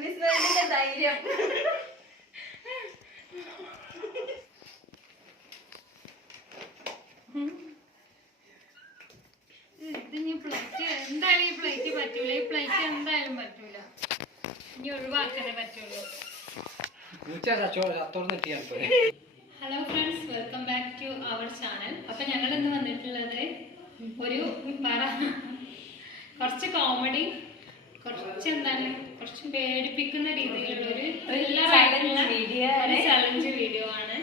ധൈര്യം. ഇതിനി പ്ലേറ്റ് എന്തായാലും ഈ പ്ലേറ്റ് പറ്റൂല. ഈ പ്ലേറ്റ് എന്തായാലും പറ്റൂല. ഇനി ഒഴിവാക്കാനേ പറ്റുള്ളൂ. Hello friends, welcome back to our channel. അപ്പൊ ഞങ്ങൾ ഇന്ന് വന്നിട്ടുള്ളത് ഒരു കുറച്ച് കോമഡി, കുറച്ച് പേടിപ്പിക്കുന്ന രീതിയിലുള്ള ഒരു ചലഞ്ച് വീഡിയോ ആണ്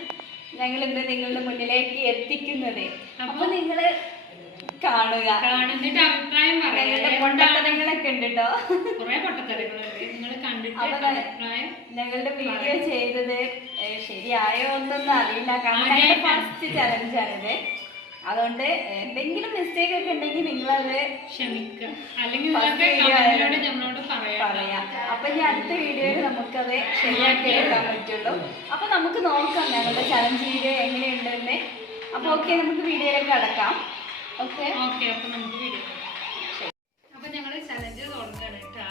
ഞങ്ങൾ ഇന്ന് നിങ്ങളുടെ മുന്നിലേക്ക് എത്തിക്കുന്നത്. അപ്പൊ നിങ്ങള് കാണുക, എന്നിട്ട് അഭിപ്രായം പറയാം. പൊട്ടത്തരങ്ങളൊക്കെ ഉണ്ട് കേട്ടോ, കുറെ പൊട്ടത്തരങ്ങളുണ്ട്. നിങ്ങൾ കണ്ടിട്ട് അഭിപ്രായം. ഞങ്ങളുടെ വീഡിയോ ചെയ്തത് ശരിയായോ ഒന്നൊന്നും അറിയില്ല, കാരണം ഫസ്റ്റ് ചലഞ്ചാണിത്. അതുകൊണ്ട് എന്തെങ്കിലും മിസ്റ്റേക്ക് ഒക്കെ ഉണ്ടെങ്കിൽ നിങ്ങളത് ക്ഷമിക്കുക, അല്ലെങ്കിൽ പറയാം. അപ്പൊ ഇനി അടുത്ത വീഡിയോയിൽ നമുക്കത് ശരിയാക്കി എടുക്കാൻ പറ്റുള്ളൂ. അപ്പൊ നമുക്ക് നോക്കാം ഞങ്ങളുടെ ചലഞ്ച് വീഡിയോ എങ്ങനെയുണ്ടെന്ന്. അപ്പൊ ഓക്കെ, നമുക്ക് വീഡിയോയിലേക്ക് കടക്കാം. ഓക്കെ, അപ്പൊ നമുക്ക് വീഡിയോ. അപ്പൊ ഞങ്ങള് ചലഞ്ച് തുടങ്ങുകയാണ് കേട്ടോ.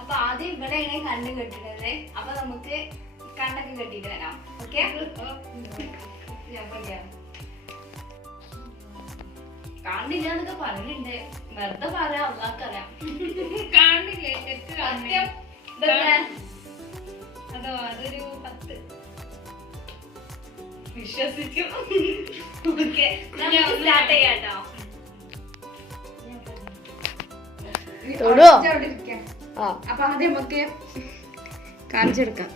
അപ്പൊ ആദ്യം ഇവിടെ എങ്ങനെ കണ്ണ് കെട്ടിട്ടത്, അപ്പൊ നമുക്ക് കണ്ണൊക്കെ കെട്ടിട്ട് വരാം. ഓക്കെ, കാണില്ല എന്നൊക്കെ പറയുന്നുണ്ട്, വെറുതെ പറയാം, അള്ളാക്കറിയാം. കാണില്ലേ? അതോ അതൊരു 10 വിശ്വസിച്ചു. ഓക്കെ, സ്റ്റാർട്ട് ചെയ്യാട്ടോ. അപ്പൊ ആദ്യം നമുക്ക് കാണിച്ചെടുക്കാം.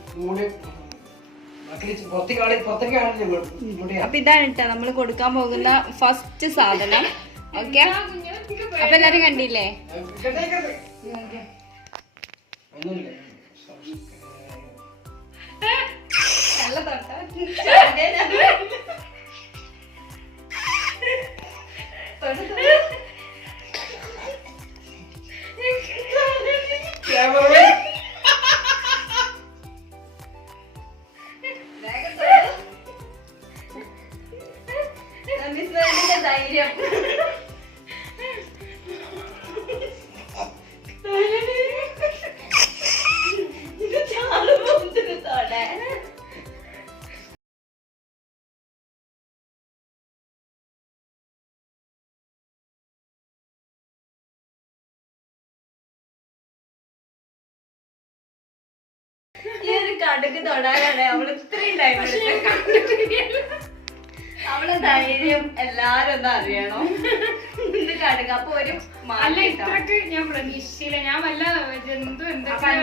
അപ്പൊ ഇതാണ് കേട്ടോ നമ്മൾ കൊടുക്കാൻ പോകുന്ന ഫസ്റ്റ് സാധനം. ഓക്കെ, അപ്പൊ എല്ലാരും കണ്ടില്ലേ? ധൈര്യം. ഈ ഒരു കടുക്ക് തൊടാനാണ് അവള് ഇത്രയും ടൈം അവളെ ധൈര്യം എല്ലാരും ഒന്ന് അറിയണം. ഇത് കടുക്ക. അപ്പൊ ഒരു അല്ല, ഇത്രക്ക് ഞാൻ പ്രതീക്ഷിച്ചില്ല. ഞാൻ വല്ല ജന്തു എന്തൊക്കെ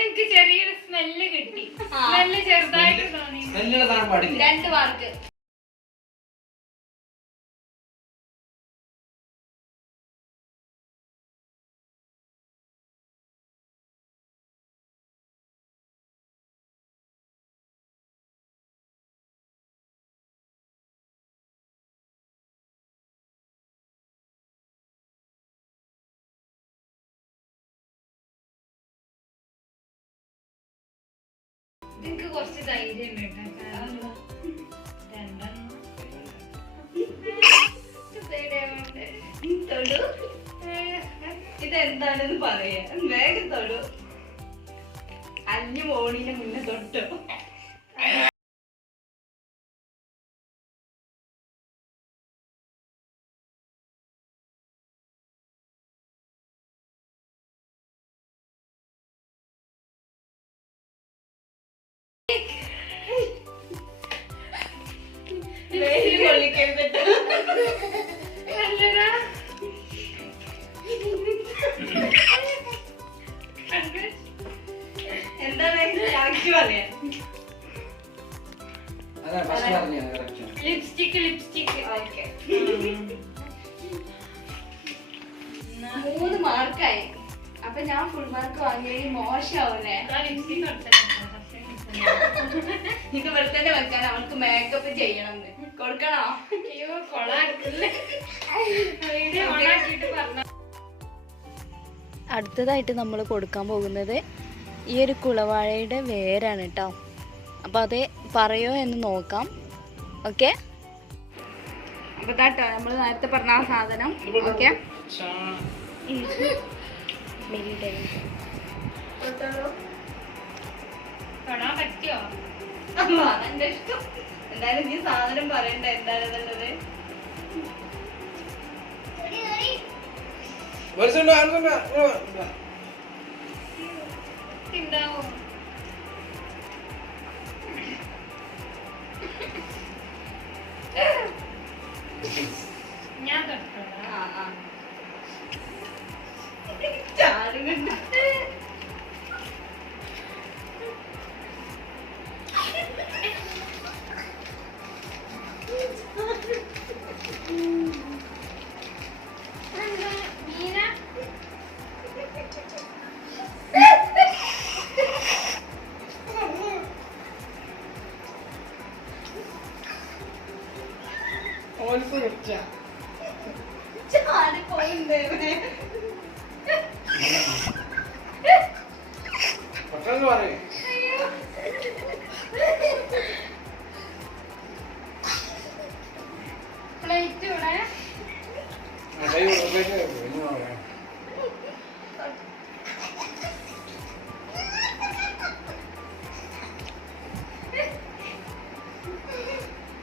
എനിക്ക് ചെറിയൊരു സ്മെല്ല് കിട്ടി. സ്മെല്ല് ചെറുതായിട്ട് തോന്നി. 2 മാർക്ക്. ഇതിക്ക് കുറച്ച് ധൈര്യം കേട്ടോ. ഇതെന്താണെന്ന് പറയാ, വേഗം തൊടു. അഞ്ഞു മോണിന് മുന്നേ തൊട്ടോ. എന്താണ് പറയാ? ലിപ്സ്റ്റിക്. ഓക്കെ, 3 മാർക്കായി. അപ്പൊ ഞാൻ ഫുൾ മാർക്ക് വാങ്ങിയെങ്കിൽ മോശമാവൂലേ? എനിക്ക് ഇവിടെ തന്നെ വെക്കാൻ. അവൾക്ക് മേക്കപ്പ് ചെയ്യണം. കൊടുക്കണോ? അടുത്തതായിട്ട് നമ്മൾ കൊടുക്കാൻ പോകുന്നത് ഈ ഒരു കുളവാഴയുടെ വേരാണ് കേട്ടോ. അപ്പൊ അത് പറയോ എന്ന് നോക്കാം. ഓക്കെ, അപ്പൊ കേട്ടോ നമ്മൾ നേരത്തെ പറഞ്ഞ ആ സാധനം. ഓക്കെ, എന്റെ ഇഷ്ടം. എന്തായാലും ഈ സാധനം പറയണ്ട എന്താണെന്നുള്ളത്. ഞാൻ ചാടുന്നുണ്ട്. പ്ലേറ്റ് ഇവിടെ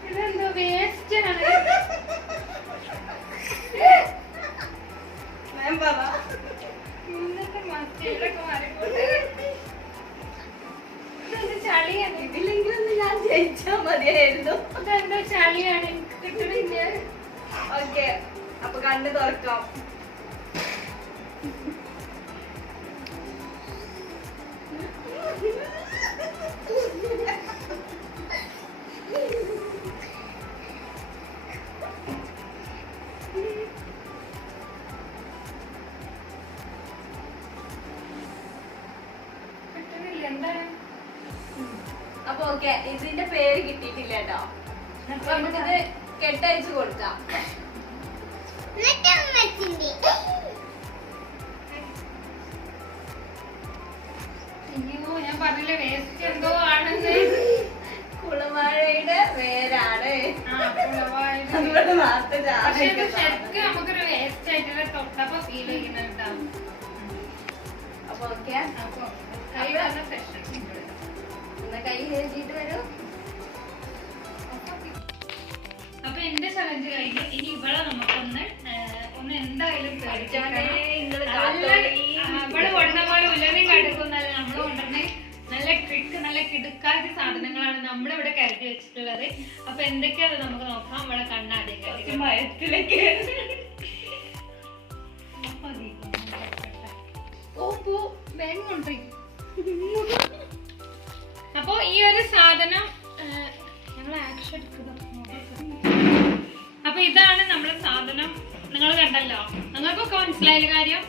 ഇതെന്തോ വേസ്റ്റ് ആണ്. ഇന്നത്തെ മറ്റേതൊക്കെ മാറിപ്പോട്ടെ. ഇതെന്ത് ചളിയാണ്? ഇതിലെങ്കിലും ഞാൻ ജയിച്ചാ മതിയായിരുന്നു. ഇതെന്തോ ചളിയാണ്, എനിക്ക് കിട്ടണില്ല. ഓക്കെ, അപ്പൊ കണ്ണ് തുറക്കാം. കിട്ടണില്ല, എന്താണ്? അപ്പൊ ഓക്കെ, ഇതിന്റെ പേര് കിട്ടിയിട്ടില്ല കേട്ടോ. അപ്പൊ നമുക്കിത് കെട്ടയച്ചു കൊടുക്കാം. അയ്യോ, ഞാൻ പറഞ്ഞില്ലേ വേസ്റ്റ് എന്തോ ആണെന്ന്. കുളവാഴയുടെ വേരാണ്. അതുകൊണ്ട് പക്ഷെ ഇത് ശരിക്കും നമുക്കൊരു വേസ്റ്റ് ആയിട്ടുള്ള തൊട്ടപ്പോ ഫീൽ ചെയ്യുന്നുണ്ടോ? അപ്പൊ ഓക്കെ, അപ്പൊ കൈ വന്ന ഫ്രഷ് എന്നാ കൈ കഴുകിയിട്ട് വരൂ. അപ്പൊ എന്റെ ചലഞ്ച് കഴിഞ്ഞ് ഇനി ഇവളെ നമുക്കൊന്ന് എന്തായാലും ഇവള് കൊണ്ട പോലെ ഉലവയും കടുക്കുന്നല്ല നമ്മള് കൊണ്ടുവന്ന് നല്ല ട്രിക്ക് നല്ല കിടുക്കാത്ത സാധനങ്ങളാണ് നമ്മളിവിടെ കരുതി വെച്ചിട്ടുള്ളത്. അപ്പൊ എന്തൊക്കെയാണ് നമുക്ക് നോക്കാം. ഇവളെ കണ്ണാദ്യം മയത്തിലേക്ക് അപ്പൊ ഈ ഒരു സാധനം ഞങ്ങൾ ആക്ഷൻ എടുക്കുക. അപ്പൊ ഇതാണ് നമ്മുടെ സാധനം. നിങ്ങൾ കണ്ടല്ലോ, നിങ്ങൾക്കൊക്കെ മനസ്സിലായ കാര്യം.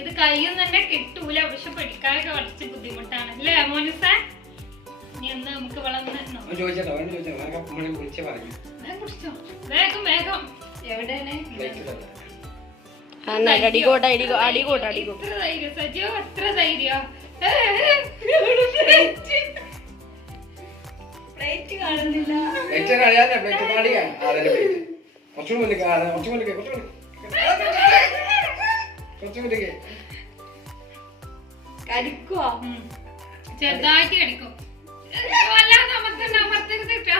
ഇത് കയ്യിൽ നിന്ന് തന്നെ കിട്ടൂല, പക്ഷെ പിടിക്കാനൊക്കെ കുറച്ച് ബുദ്ധിമുട്ടാണ് അല്ലേ മോനുസ? ഇനി ഒന്ന് നമുക്ക് വളർന്ന് വേഗം വേഗം എവിടെയാണ് സജോ? എത്ര ധൈര്യോ? പ്ലേറ്റ് കാണുന്നില്ല. കടിക്കുവോ? ചെറുതായിട്ട് കടിക്കും. വല്ലാതെ അമർത്തരുത് കേട്ടോ.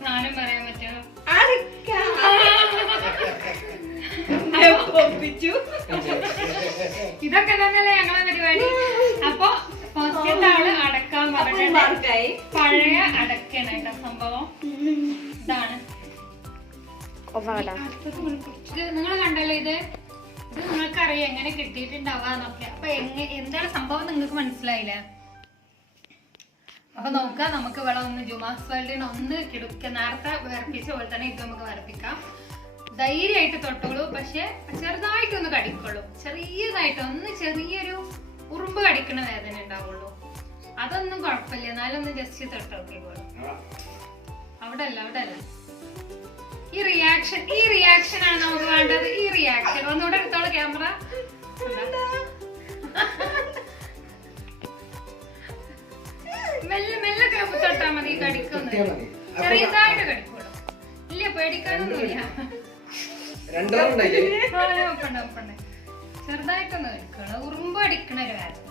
സാധനം പറയാൻ പറ്റുമോ? ഇതൊക്കെ തന്നെയല്ലേ ഞങ്ങളെ പരിപാടി. അപ്പൊ ഫസ്റ്റത്തെ ആള് അടക്കാൻ പറഞ്ഞിട്ട് പഴയ അടക്കാണ് കേട്ടോ സംഭവം. ഇതാണ് നിങ്ങൾ കണ്ടല്ലോ. ഇത് നിങ്ങൾക്കറിയാം എങ്ങനെ കിട്ടിയിട്ടുണ്ടാവാന്നൊക്കെ. അപ്പൊ എന്താണ് സംഭവം നിങ്ങൾക്ക് മനസ്സിലായില്ല. അപ്പൊ നോക്കാം, നമുക്ക് ഇവിടെ ഒന്ന് ജുമാസ് വേൾഡിന് ഒന്ന് കിടക്കുക, നേരത്തെ വിറപ്പിച്ച പോലെ തന്നെ ഇത് നമുക്ക് വിറപ്പിക്കാം. ധൈര്യമായിട്ട് തൊട്ടോളൂ, പക്ഷെ ചെറുതായിട്ടൊന്ന് കടിക്കുള്ളൂ, ചെറിയതായിട്ട് ഒന്ന് ചെറിയൊരു ഉറുമ്പ് കടിക്കണ വേദന ഉണ്ടാവുള്ളൂ. അതൊന്നും കുഴപ്പമില്ല, എന്നാലും ഒന്ന് ജസ്റ്റ് തൊട്ടോക്കിക്കോളൂ. അവിടെ അല്ല ഈ റിയാക്ഷൻ ആണ് നമുക്ക് വേണ്ടത്. ഈ റിയാക്ഷൻ ഒന്നുകൂടെ എടുത്തോളൂ ക്യാമറ. മെല്ലെ മെല്ലെ തൊട്ടാ മതി, കടിക്കുന്നു, ചെറിയതായിട്ട് കടിക്കുള്ളൂ. ഇല്ല, പേടിക്കാനൊന്നുമില്ല. ചെറുതായിട്ടൊന്ന് കടിക്കണം, ഉറുമ്പ് അടിക്കണ ഒരു വേദന.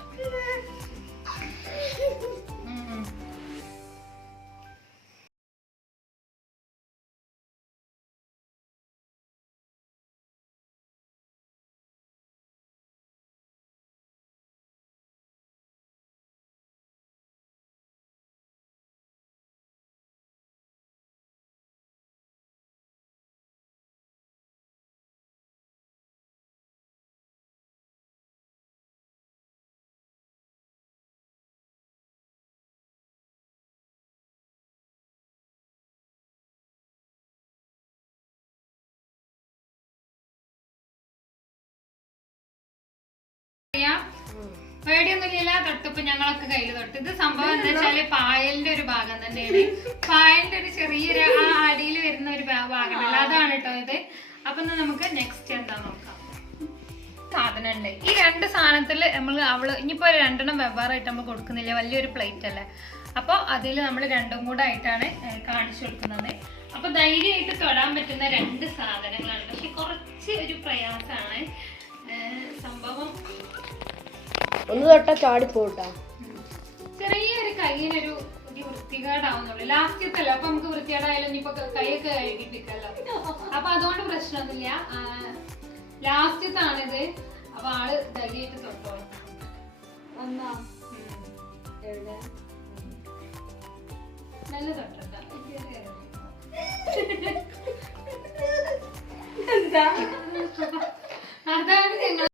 പേടിയൊന്നുമില്ല, തൊട്ടിപ്പ് ഞങ്ങളൊക്കെ കയ്യിൽ തൊട്ട്. ഇത് സംഭവം എന്താ വെച്ചാല് പായലിന്റെ ഒരു ഭാഗം തന്നെയാണ്. പായലിന്റെ ഒരു ചെറിയൊരു ആ അടിയിൽ വരുന്ന ഒരു ഭാഗമല്ല, അതാണ് കേട്ടോ ഇത്. അപ്പൊ നമുക്ക് നെക്സ്റ്റ് എന്താ നോക്കാം. സാധനം ഉണ്ട്. ഈ രണ്ട് സാധനത്തില് നമ്മൾ ഇനിയിപ്പോ രണ്ടെണ്ണം വെവ്വേറായിട്ട് നമ്മൾ കൊടുക്കുന്നില്ല, വലിയൊരു പ്ലേറ്റ് അല്ലേ. അപ്പൊ അതിൽ നമ്മൾ രണ്ടും കൂടെ ആയിട്ടാണ് കാണിച്ചു കൊടുക്കുന്നത്. അപ്പൊ ധൈര്യമായിട്ട് തൊടാൻ പറ്റുന്ന രണ്ട് സാധനങ്ങളാണ്, പക്ഷെ കുറച്ച് ഒരു പ്രയാസമാണ് സംഭവം. ഒന്ന് തൊട്ടാ ചാടിപ്പോട്ടാ, ചെറിയൊരു കയ്യിനൊരു വൃത്തികേടാവുന്നുള്ളൂ. ലാസ്റ്റത്തല്ല, അപ്പൊ നമുക്ക് വൃത്തികേടായാലും ഇനിയിപ്പോ കൈയൊക്കെ കഴുകിട്ടില്ലല്ലോ, അപ്പൊ അതുകൊണ്ട് പ്രശ്നമൊന്നുമില്ല. ലാസ്റ്റത്താണിത്. അപ്പൊ ആള് ധൈര്യമായിട്ട് തൊട്ടോളും. നല്ല തൊട്ട അതാണ് ഞങ്ങൾ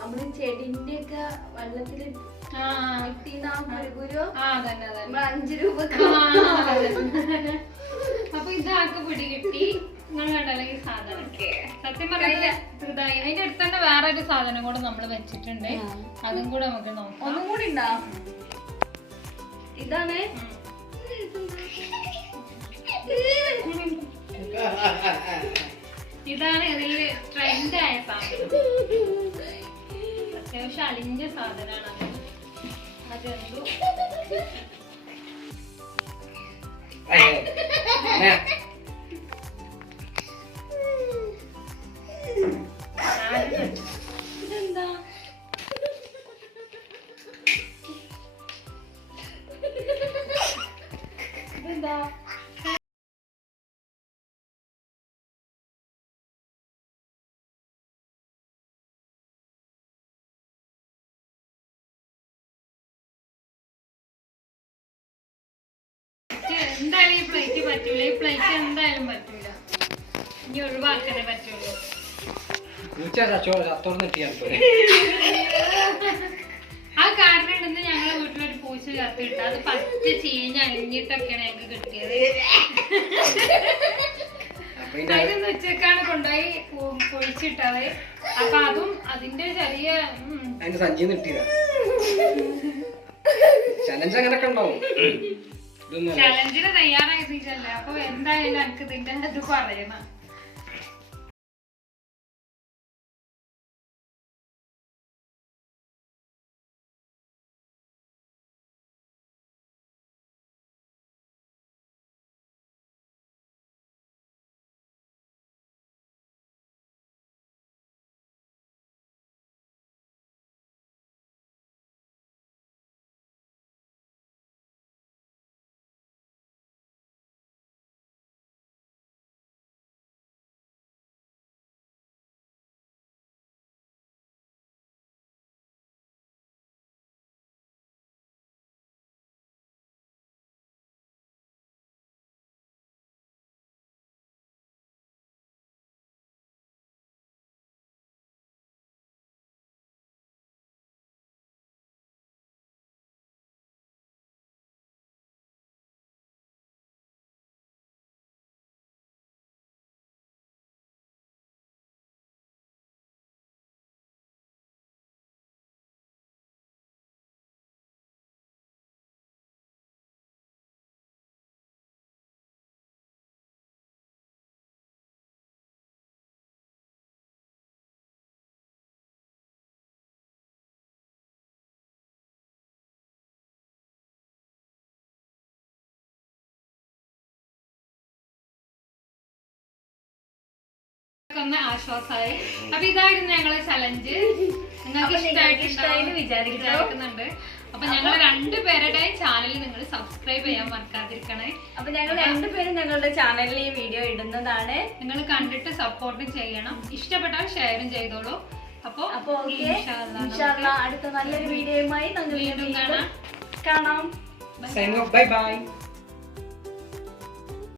നമ്മള് ചെടിന്റെ ഒക്കെ വെള്ളത്തില് 5 രൂപ. അപ്പൊ ഇതാക്ക് പിടി കിട്ടി. നിങ്ങൾ കണ്ടല്ലോ ഈ സാധനം. സത്യം പറഞ്ഞാൽ അതിന്റെ അടുത്ത് തന്നെ വേറെ ഒരു സാധനം കൂടെ നമ്മൾ വെച്ചിട്ടുണ്ട്, അതും കൂടെ നമുക്ക് നോക്കാം. ഒന്നും കൂടി ഉണ്ടാ. ഇതാണ് ഇതാണ് ഇതില് ട്രെൻഡ് ആയ സാധനം. അത്യാവശ്യം അലിഞ്ഞ സാധനമാണ്. അതെന്തോ ഇതെന്താ ഇതെന്താ എന്തായാലും ഈ പ്ലേറ്റ് പറ്റൂല. ഈ പ്ലേറ്റ് എന്തായാലും പറ്റൂല, ഇനി ഒഴിവാക്കാനേ പറ്റുള്ളൂ. ആ കാരണം ഉണ്ടെന്ന് ഞങ്ങളെ വീട്ടിലൊരു പൂച്ച ചത്തിട്ട് അത് പച്ച ചീഞ്ഞ് അരിഞ്ഞിട്ടൊക്കെയാണ് ഞങ്ങൾക്ക് കിട്ടിയത്. അതിനൊന്ന് ഉച്ചക്കാണ് കൊണ്ടുപോയി പൊളിച്ചിട്ടത്. അപ്പൊ അതും അതിന്റെ ചെറിയ ചലഞ്ചിന് തയ്യാറായിട്ടില്ലേ. അപ്പൊ എന്തായാലും എനിക്ക് ഇതിന്റെ ഇത് പറയണം. പറഞ്ഞ ആശ്വാസമായി. അപ്പൊ ഇതായിരുന്നു ഞങ്ങളെ ചലഞ്ച്. നിങ്ങൾക്ക് ഇഷ്ടമായിട്ട് വിചാരിക്കുന്നുണ്ട്. അപ്പൊ ഞങ്ങൾ രണ്ടുപേരുടെയും ചാനൽ നിങ്ങൾ സബ്സ്ക്രൈബ് ചെയ്യാൻ മറക്കാതിരിക്കണേ. അപ്പൊ ഞങ്ങൾ രണ്ടുപേരും ഞങ്ങളുടെ ചാനലിൽ ഈ വീഡിയോ ഇടുന്നതാണ്. നിങ്ങൾ കണ്ടിട്ട് സപ്പോർട്ടും ചെയ്യണം. ഇഷ്ടപ്പെട്ടാൽ ഷെയറും ചെയ്തോളൂ. അപ്പൊ അടുത്ത നല്ലൊരു വീഡിയോയുമായി വീണ്ടും കാണാം. Signing off. Bye bye.